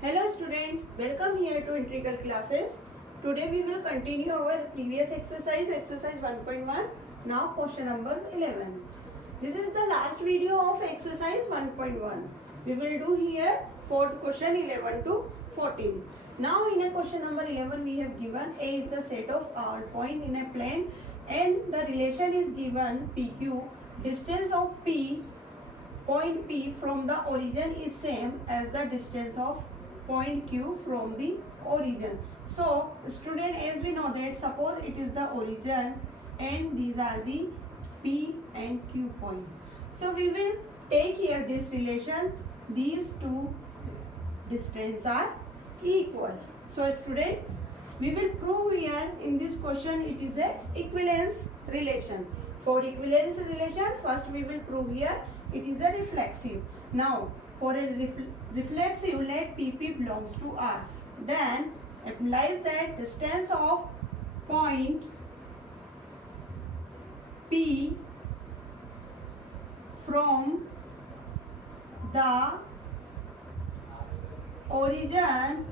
Hello students, welcome here to Integral classes. Today we will continue our previous exercise 1.1. Now question number 11. This is the last video of exercise 1.1. We will do here fourth question 11 to 14. Now in a question number 11 we have given A is the set of all points in a plane and the relation is given PQ. Distance of point P from the origin is same as the distance of point Q from the origin. So student, as we know that suppose it is the origin and these are the P and Q point. So we will take here this relation, these two distances are equal. So student, we will prove here in this question it is a equivalence relation. For equivalence relation, first we will prove here it is a reflexive. Now for a reflexive, let PP belongs to R. Then implies that distance of point P from the origin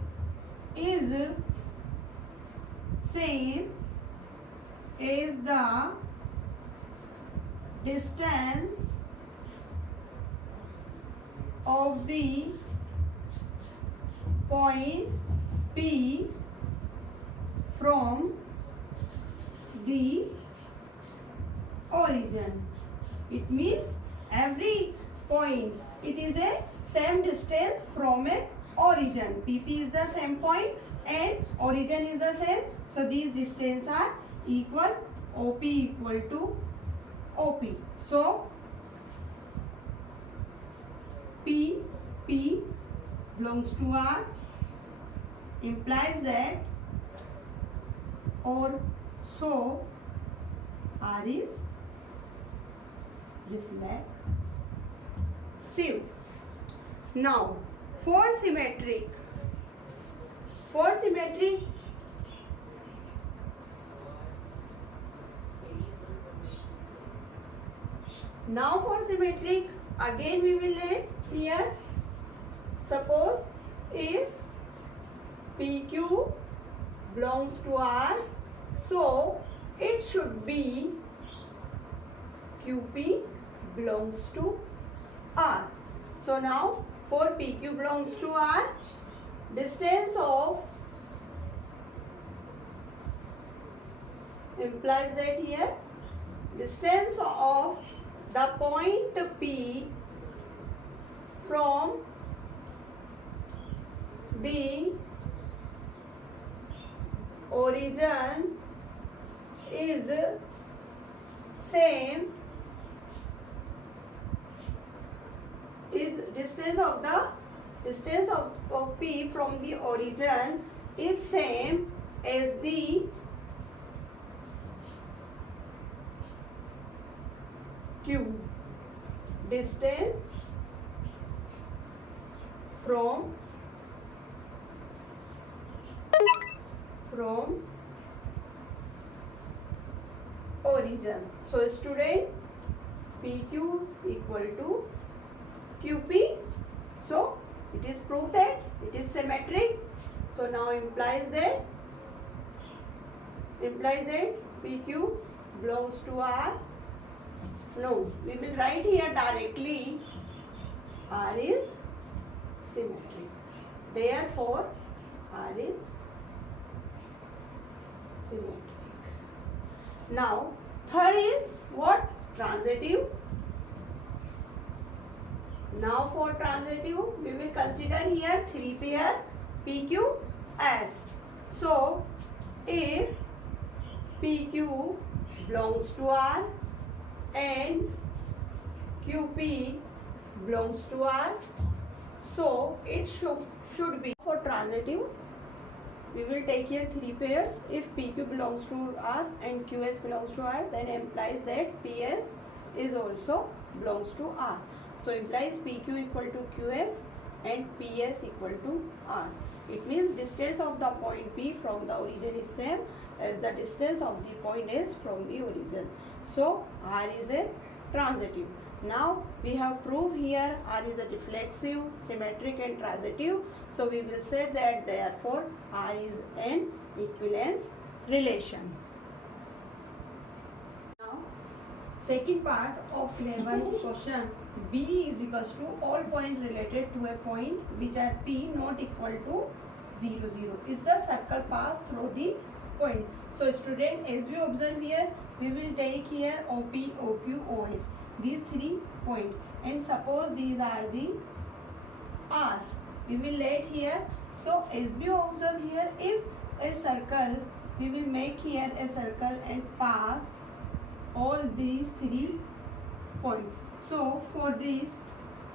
is same as the distance of the point P from the origin. It means every point it is a same distance from a origin. PP is the same point and origin is the same. So these distances are equal. OP equal to OP. So P belongs to R implies that or so R is reflexive. Now for symmetric again we will let here suppose if PQ belongs to R, so it should be QP belongs to R. So now for PQ belongs to R, distance of implies that here distance of the point P from the origin is same distance of P from the origin is same as the Q distance from origin. So student, PQ equal to QP. So it is proved that it is symmetric. So now implies that PQ belongs to R. No, we will write here directly R is symmetric. Therefore R is symmetric. Now third is what? Transitive. Now for transitive we will consider here three pair PQS. So if PQ belongs to R and QP belongs to R, so it should be for transitive. We will take here three pairs. If PQ belongs to R and QS belongs to R, then implies that PS is also belongs to R. So implies PQ equal to QS and PS equal to R. It means distance of the point P from the origin is same as the distance of the point S from the origin. So R is a transitive. Now we have proved here R is a reflexive, symmetric and transitive. So we will say that therefore R is an equivalence relation. Now second part of 11 question. B is equals to all points related to a point which are P not equal to 0, 0. Is the circle pass through the point? So student, as we observe here, we will take here OP, OQ, OS. These 3 points, and suppose these are the R. We will let here. So as we observe here, if a circle, we will make here a circle and pass all these 3 points. So for this,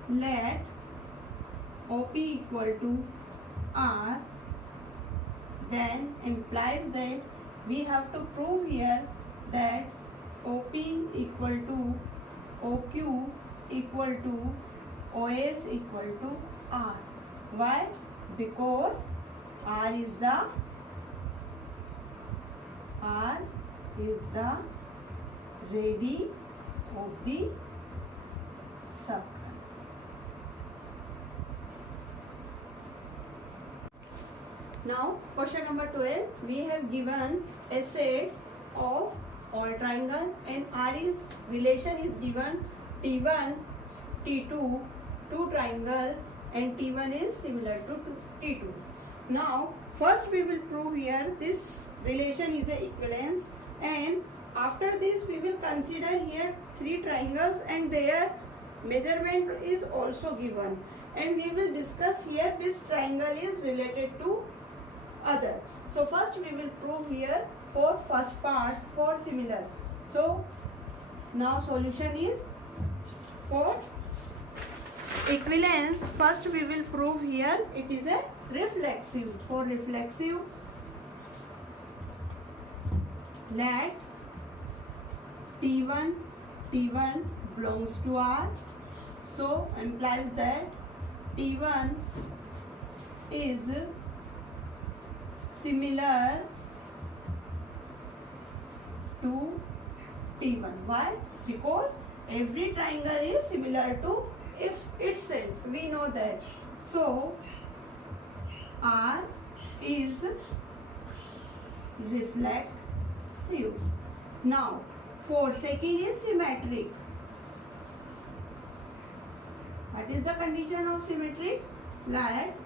let OP equal to R, then implies that we have to prove here that OP equal to OQ equal to OS equal to R. Why? Because R is the radius of the circle. Now question number 12, we have given a set of all triangle and R is relation is given T1, T2, 2 triangle and T1 is similar to T2. Now first we will prove here this relation is a equivalence, and after this we will consider here 3 triangles and their measurement is also given, and we will discuss here which triangle is related to other. So first we will prove here for first part for similar. So now solution is for equivalence. First we will prove here it is a reflexive. For reflexive, let T1 belongs to R. So implies that T1 is similar to T1. Why? Because every triangle is similar to itself. We know that. So R is reflexive. Now for second is symmetric. What is the condition of symmetric? Let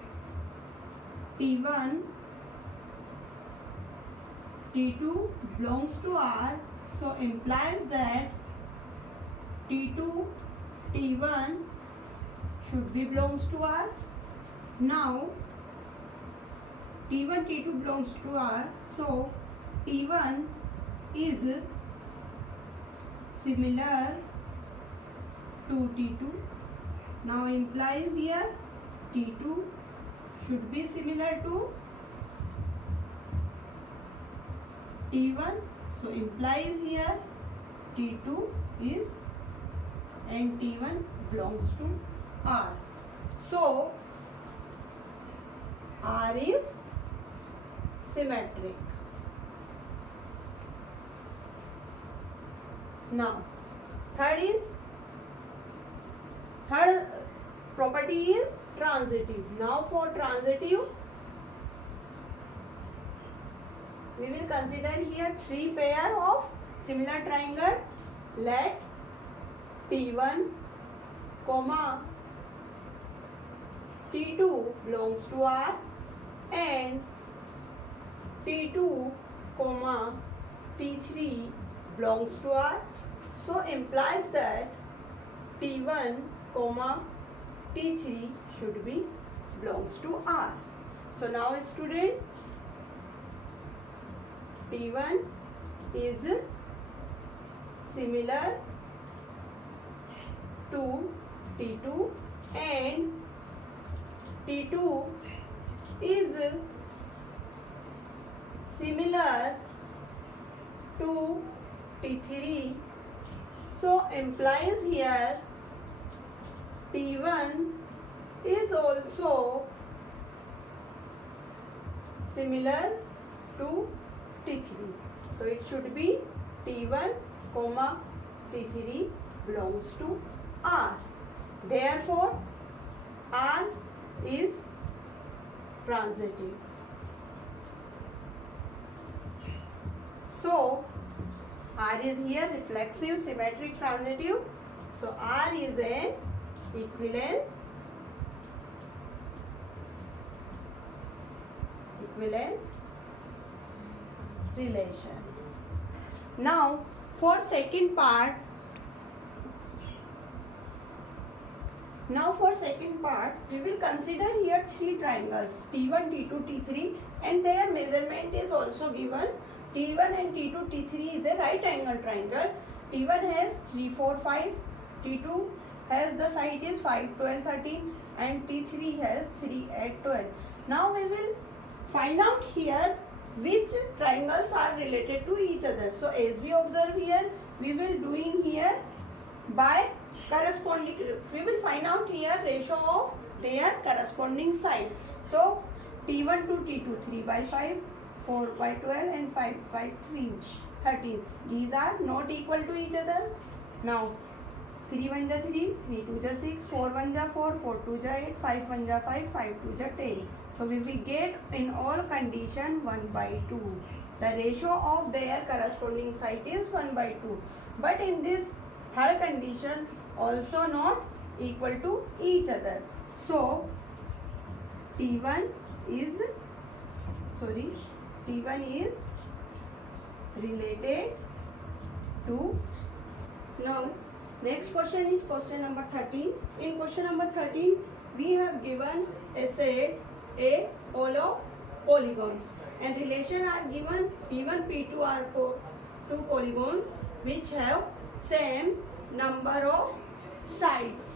T1, T2 belongs to R. So implies that T2, T1 should be belongs to R. Now T1, T2 belongs to R. So T1 is similar to T2. Now implies here T2 should be similar to T1. So implies here T2 is and T1 belongs to R. So R is symmetric. Now third property is transitive. Now for transitive, we will consider here 3 pair of similar triangle. Let T1, T2 belongs to R and T2, T3 belongs to R. So implies that T1, T3 should be belongs to R. So now student, T1 is similar to T2 and T2 is similar to T3. So implies here T1 is also similar to T3. So it should be T1, T3 belongs to R. Therefore, R is transitive. So, R is here reflexive, symmetric, transitive. So, R is an equivalence relation. Now, for second part, we will consider here three triangles T1, T2, T3, and their measurement is also given. T1 and T2, T3 is a right angle triangle. T1 has 3, 4, 5. T2 has the side is 5, 12, 13, and T3 has 3, 8, 12. Now we will find out here which triangles are related to each other. So as we observe here, we will doing here by corresponding, we will find out here ratio of their corresponding side. So T1 to T2, 3 by 5, 4 by 12 and 5 by 3, 13. These are not equal to each other. Now 3 1 ja 3, 3 2 ja 6, 4 1 ja 4, 4 2 ja 8, 5 1 ja 5, 5 2 ja 10. So we will get in all condition 1 by 2. The ratio of their corresponding side is 1 by 2. But in this third condition also not equal to each other. So T1 is related to. Now next question is question number 13. In question number 13 we have given a set A all of polygons and relation are given P1 P2 are two polygons which have same number of sides.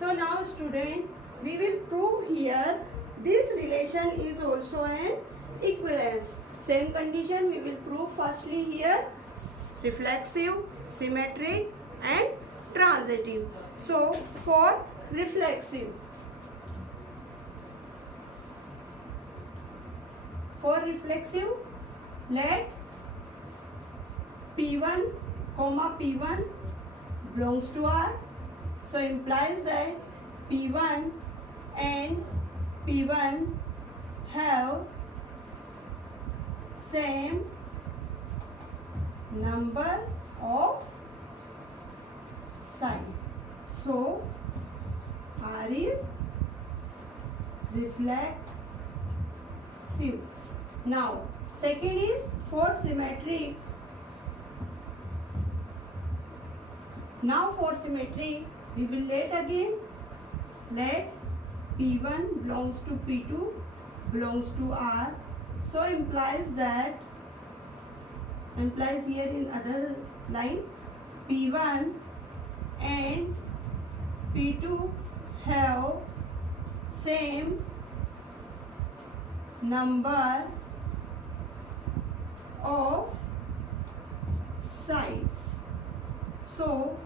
So now student, we will prove here this relation is also an equivalence. Same condition we will prove firstly here reflexive, symmetric and transitive. So for reflexive, let P1 comma P1 belongs to R. So implies that P1 and P1 have same number of sides. So R is reflexive. Now second is for symmetric. Now for symmetry, we will let P1 belongs to P2 belongs to R. So implies here in other line P1 and P2 have same number of sides. So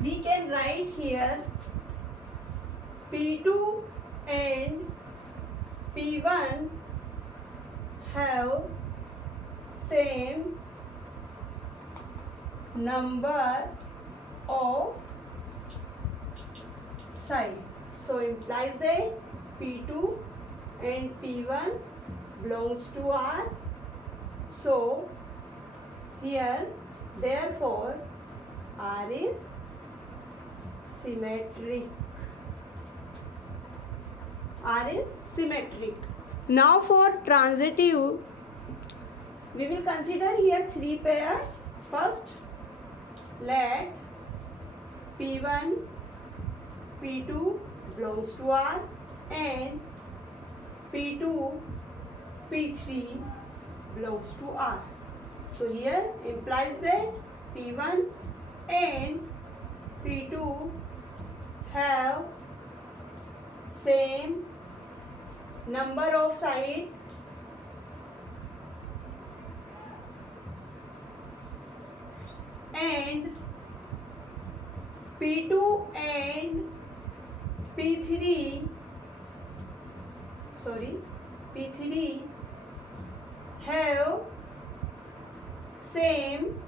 we can write here P2 and P1 have same number of sides. So implies that P2 and P1 belongs to R. So here therefore R is symmetric. Now for transitive, we will consider here three pairs. First, let P1, P2 belongs to R and P2, P3 belongs to R. So here implies that P1 and P2 have same number of sides and P2 and P3 have same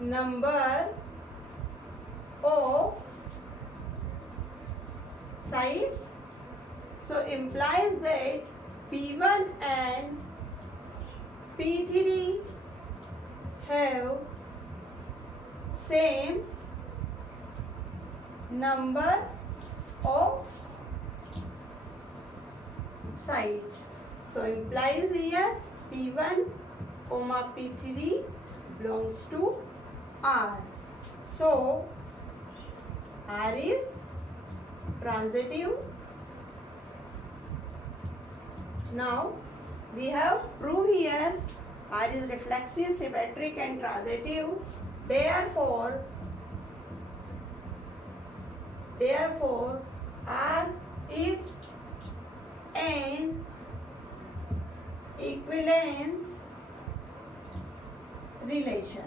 number O sides. So implies that P1 and P3 have same number of sides. So implies here P1 comma P3 belongs to R. So R is transitive. Now we have proved here R is reflexive, symmetric and transitive. Therefore R is an equivalence relation.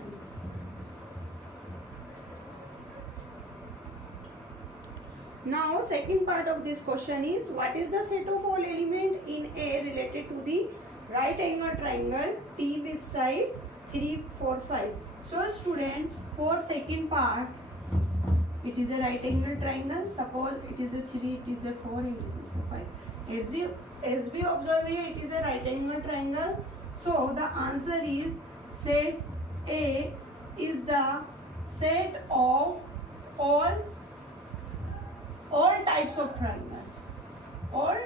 Now second part of this question is, what is the set of all elements in A related to the right angle triangle T with side 3, 4, 5. So student, for second part, it is a right angle triangle. Suppose it is a 3, it is a 4 and it is a 5. As we observe here, it is a right angle triangle. So the answer is set A is the set of all types of triangle. All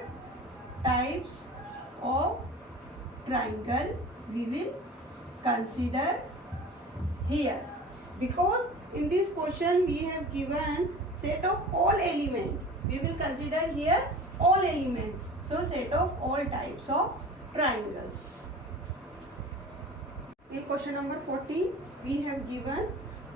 types of triangle we will consider here, because in this question we have given set of all elements. We will consider here all elements. So set of all types of triangles. In question number 14, we have given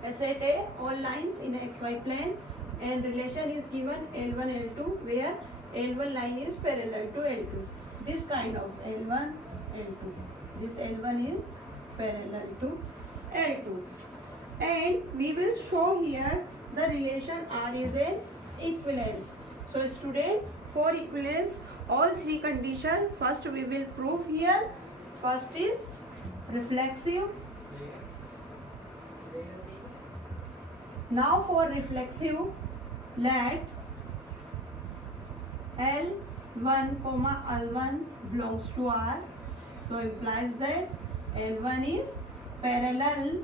a set A, all lines in XY plane, and relation is given L1, L2, where L1 line is parallel to L2. This kind of L1, L2. This L1 is parallel to L2. And we will show here the relation R is an equivalence. So student, for equivalence, all three conditions, first we will prove here. First is reflexive. Now for reflexive, let L1 comma L1 belongs to R. So implies that L1 is parallel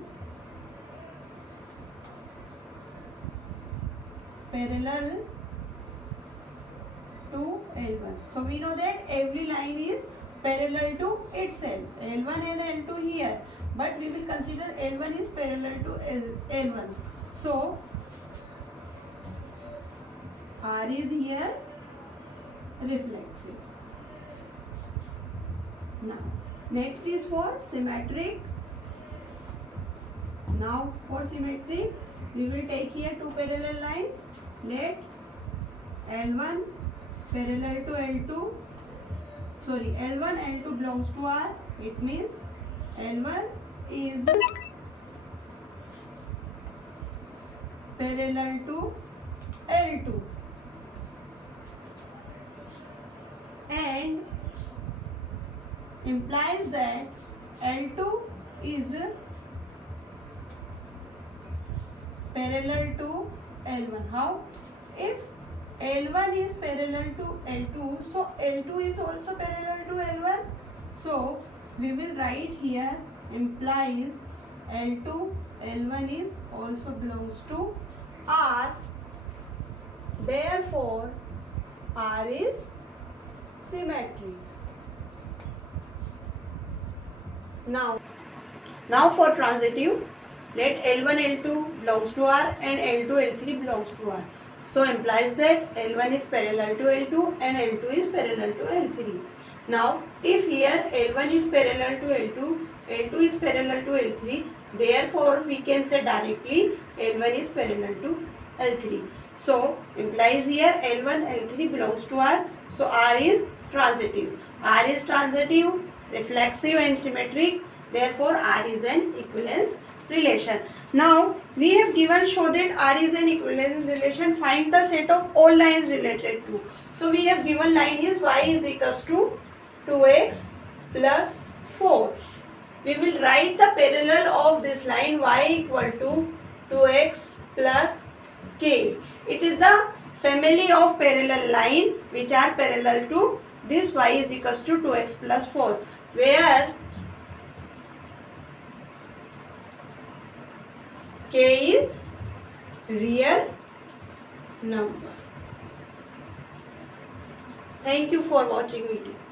to L1. So we know that every line is parallel to itself. L1 and L2 here, but we will consider L1 is parallel to L1. So R is here reflexive. Now next is for symmetric. Now for symmetric, we will take here two parallel lines. Let L1 parallel to L2. Sorry, L1 L2 belongs to R. It means L1 is parallel to L2, and implies that L2 is parallel to L1. How? If L1 is parallel to L2, so L2 is also parallel to L1. So we will write here implies L2, L1 is also belongs to R. Therefore R is symmetric. Now for transitive, let L1 L2 belongs to R and L2 L3 belongs to R. So implies that L1 is parallel to L2 and L2 is parallel to L3. Now if here L1 is parallel to L2, L2 is parallel to L3, therefore we can say directly L1 is parallel to L3. So implies here L1 L3 belongs to R. So R is transitive. R is transitive, reflexive and symmetric. Therefore R is an equivalence relation. Now we have given show that R is an equivalence relation. Find the set of all lines related to. So we have given line is y is equals to 2x plus 4. We will write the parallel of this line y equal to 2x plus K. It is the family of parallel line which are parallel to this y is equals to 2x plus 4, where K is real number. Thank you for watching video.